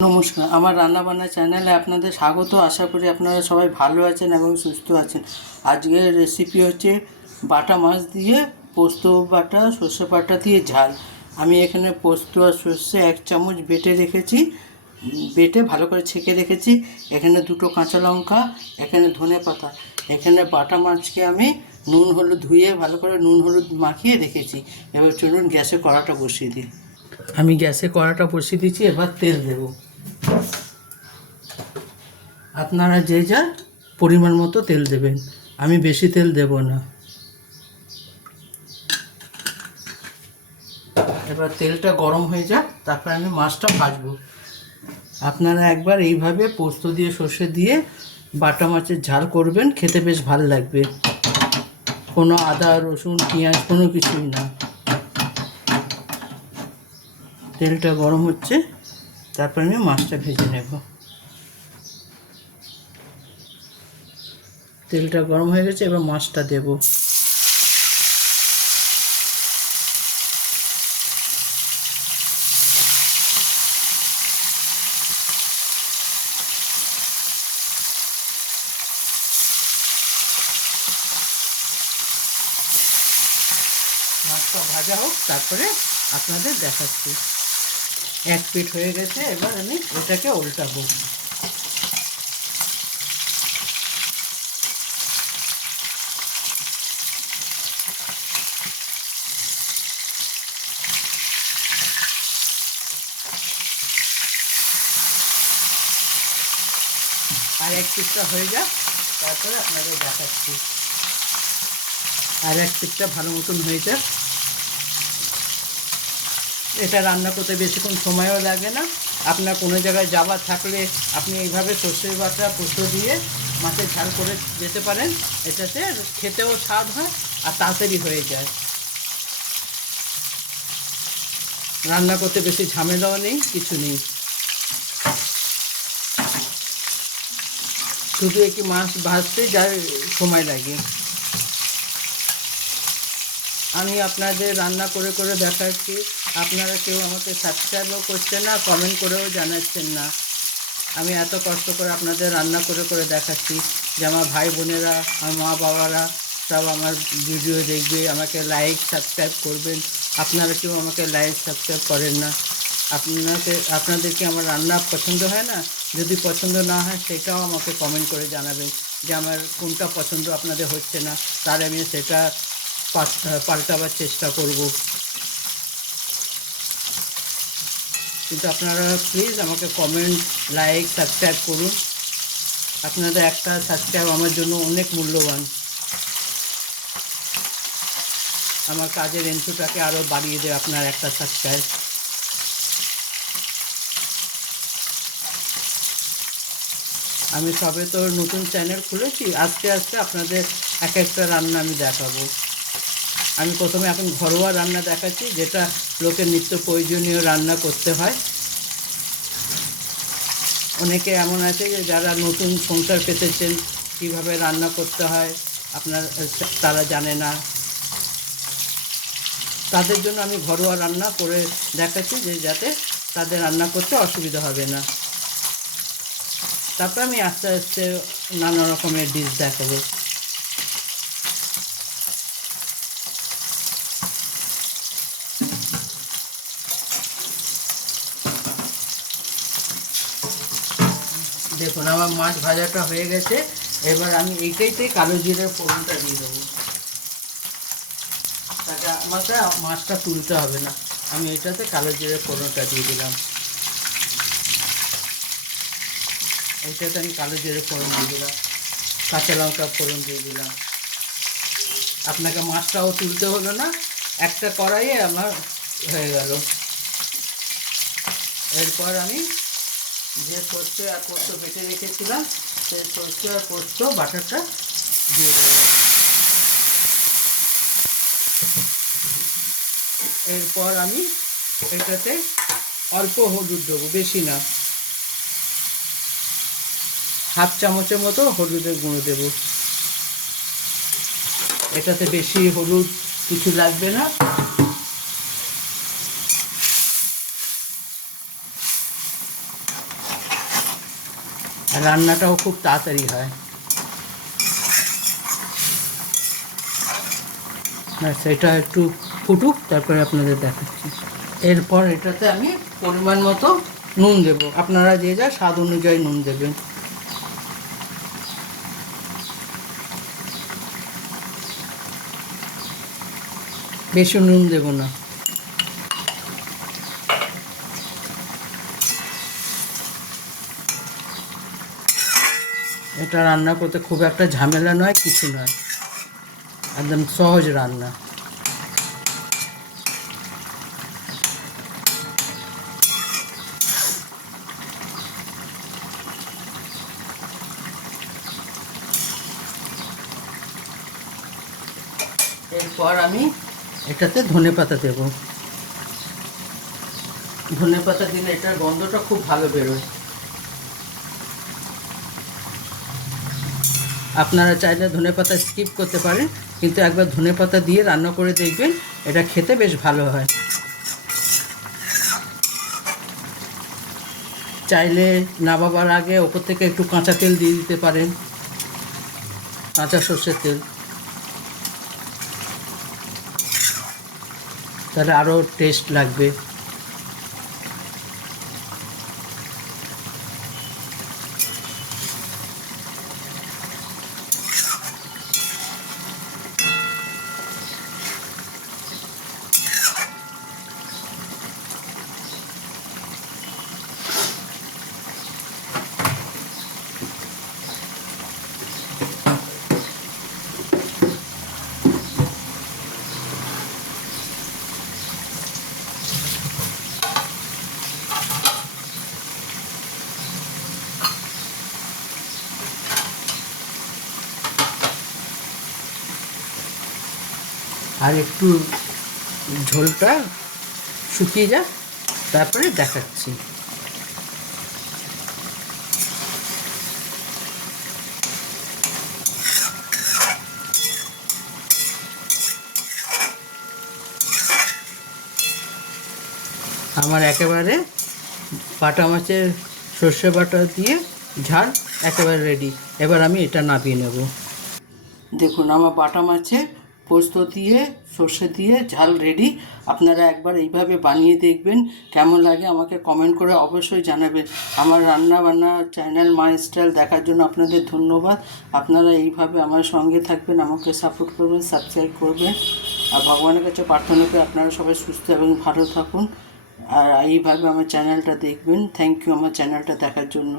নমস্কার, আমার রান্নাবান্না চ্যানেলে আপনাদের স্বাগত। আশা করি আপনারা সবাই ভালো আছেন এবং সুস্থ আছেন। আজকের রেসিপি হচ্ছে বাটা মাছ দিয়ে পোস্ত বাটা, সর্ষে বাটা দিয়ে ঝাল। আমি এখানে পোস্ত আর সর্ষে 1 চামচ বেটে রেখেছি, বেটে ভালো করে ছেঁকে রেখেছি। এখানে 2টো কাঁচা লঙ্কা, এখানে ধনে পাতা, এখানে বাটা মাছকে আমি নুন হলুদ ধুয়ে ভালো করে নুন হলুদ মাখিয়ে রেখেছি। এবার চলুন গ্যাসে কড়াটা বসিয়ে দিই। আমি গ্যাসে কড়াটা বসিয়ে দিচ্ছি, এবার তেল দেবো। আপনারা যে যার পরিমাণ মতো তেল দেবেন, আমি বেশি তেল দেব না। এবার তেলটা গরম হয়ে যাক, তারপর আমি মাছটা ভাজবো। আপনারা একবার এইভাবে পোস্ত দিয়ে সর্ষে দিয়ে বাটা মাছের ঝাল করবেন, খেতে বেশ ভালো লাগবে। কোনো আদা রসুন পেঁয়াজ কোনো কিছুই না। তেলটা গরম হচ্ছে, তারপর আমি মাছটা ভেজে নেব। তেলটা গরম হয়ে গেছে, এবার মাছটা দেব। মাছটা ভাজা হোক, তারপরে আপনাদের দেখাচ্ছি। এক পিঠ হয়ে গেছে, এবার আমি ওটাকে উল্টাবো। আর এক পিঠটা হয়ে যাক, তারপরে আপনাদের দেখাচ্ছি। আর এক পিঠটা ভালো মতন হয়ে যাক। এটা রান্না করতে বেশিক্ষণ সময়ও লাগে না। আপনার কোনো জায়গায় যাওয়ার থাকলে আপনি এইভাবে সর্ষে বাটা পোস্ত দিয়ে মাছের ঝাল করে যেতে পারেন। এটাতে খেতেও স্বাদ হয় আর তাড়াতাড়ি হয়ে যায়। রান্না করতে বেশি ঝামেলাও নেই, কিছু নেই। শুধু একটি মাছ ভাজতে যা সময় লাগে। আমি আপনাদের রান্না করে করে দেখাচ্ছি, আপনারা কেউ আমাকে সাবস্ক্রাইবও করছেন না, কমেন্ট করেও জানাচ্ছেন না। আমি এত কষ্ট করে আপনাদের রান্না করে করে দেখাচ্ছি যে আমার ভাই বোনেরা, আমার মা বাবারা সব আমার ভিডিও দেখবে, আমাকে লাইক সাবস্ক্রাইব করবেন। আপনারা কেউ আমাকে লাইক সাবস্ক্রাইব করেন না। আপনাদেরকে আমার রান্না পছন্দ হয় না? যদি পছন্দ না হয় সেটাও আমাকে কমেন্ট করে জানাবেন যে আমার কোনটা পছন্দ আপনাদের হচ্ছে না, তার আমি সেটা পাল্টাবার চেষ্টা করব। কিন্তু আপনারা প্লিজ আমাকে কমেন্ট, লাইক, সাবস্ক্রাইব করুন। আপনাদের একটা সাবস্ক্রাইব আমার জন্য অনেক মূল্যবান। আমার কাজের এন্ট্রিটাকে আরও বাড়িয়ে দেয় আপনার একটা সাবস্ক্রাইব। আমি সবে তো নতুন চ্যানেল খুলেছি, আস্তে আস্তে আপনাদের এক একটা রান্না আমি দেখাবো। আমি প্রথমে এখন ঘরোয়া রান্না দেখাচ্ছি, যেটা লোকের নিত্য প্রয়োজনীয় রান্না করতে হয়। অনেকে এমন আছে যে যারা নতুন সংসার পেতেছেন, কীভাবে রান্না করতে হয় তারা জানে না। তাদের জন্য আমি ঘরোয়া রান্না করে দেখাচ্ছি, যে যাতে তাদের রান্না করতে অসুবিধা হবে না। তারপর আমি আস্তে আস্তে নানা রকমের ডিশ দেখাবো। দেখুন আমার মাছ ভাজাটা হয়ে গেছে। এবার আমি এইটাইতে কালো জিরের ফোড়নটা দিয়ে দেবো। তাকে আমাকে মাছটা তুলতে হবে না, আমি এটাতে কালো জিরের ফোড়নটা দিয়ে দিলাম। এইটাতে আমি কালো জিরে ফোড়ন দিয়ে দিলাম, কাঁচা লঙ্কা ফোড়ন দিয়ে দিলাম। আপনাকে মাছটাও তুলতে হলো না, একটা কড়াইয়ে আমার হয়ে গেল। এরপর আমি যে সর্ষে আর পোস্ত বেটে রেখেছিলাম, সেই সর্ষে আর পোস্ত বাটারটা দিয়ে দেবো। এরপর আমি এটাতে অল্প হলুদ দেবো, বেশি না। হাফ চামচের মতো হলুদের গুঁড়ো দেব। এটাতে বেশি হলুদ কিছু লাগবে না। আর রান্নাটাও খুব তাড়াতাড়ি হয়। সেটা একটু ফুটুক, তারপরে আপনাদের দেখাচ্ছি। এরপর এটাতে আমি পরিমাণ মতো নুন দেব। আপনারা যে যা স্বাদ অনুযায়ী নুন দেবেন। বেশি নুন দেব না। এটা রান্না করতে খুব একটা ঝামেলা নয়, কিছু নয়, একদম সহজ রান্না। এরপর আমি এটাতে ধনেপাতা দেব। ধনেপাতা দিলে এটার গন্ধটা খুব ভালো বেরোয়। আপনারা চাইলে ধনেপাতা স্কিপ করতে পারেন, কিন্তু একবার ধনেপাতা দিয়ে রান্না করে দেখবেন, এটা খেতে বেশ ভালো হয়। চাইলে নামাবার আগে ওপর থেকে একটু কাঁচা তেল দিয়ে দিতে পারেন, কাঁচা সর্ষের তেল, তাহলে আরও টেস্ট লাগবে। আর একটু ঝোলটা শুকিয়ে যাক, তারপরে দেখাচ্ছি। আমার একেবারে বাটা মাছের সর্ষে বাটা দিয়ে ঝাল একেবারে রেডি। এবার আমি এটা নামিয়ে নেব। দেখুন, আমার বাটা মাছে পোস্ত দিয়ে সর্ষে দিয়ে ঝাল রেডি। আপনারা একবার এইভাবে বানিয়ে দেখবেন, কেমন লাগে আমাকে কমেন্ট করে অবশ্যই জানাবেন। আমার রান্না বান্না চ্যানেল মাই স্টাইল দেখার জন্য আপনাদের ধন্যবাদ। আপনারা এইভাবে আমার সঙ্গে থাকবেন, আমাকে সাপোর্ট করবেন, সাবস্ক্রাইব করবেন। আর ভগবানের কাছে প্রার্থনা করে আপনারা সবাই সুস্থ এবং ভালো থাকুন। আর এইভাবে আমার চ্যানেলটা দেখবেন। থ্যাংক ইউ আমার চ্যানেলটা দেখার জন্য।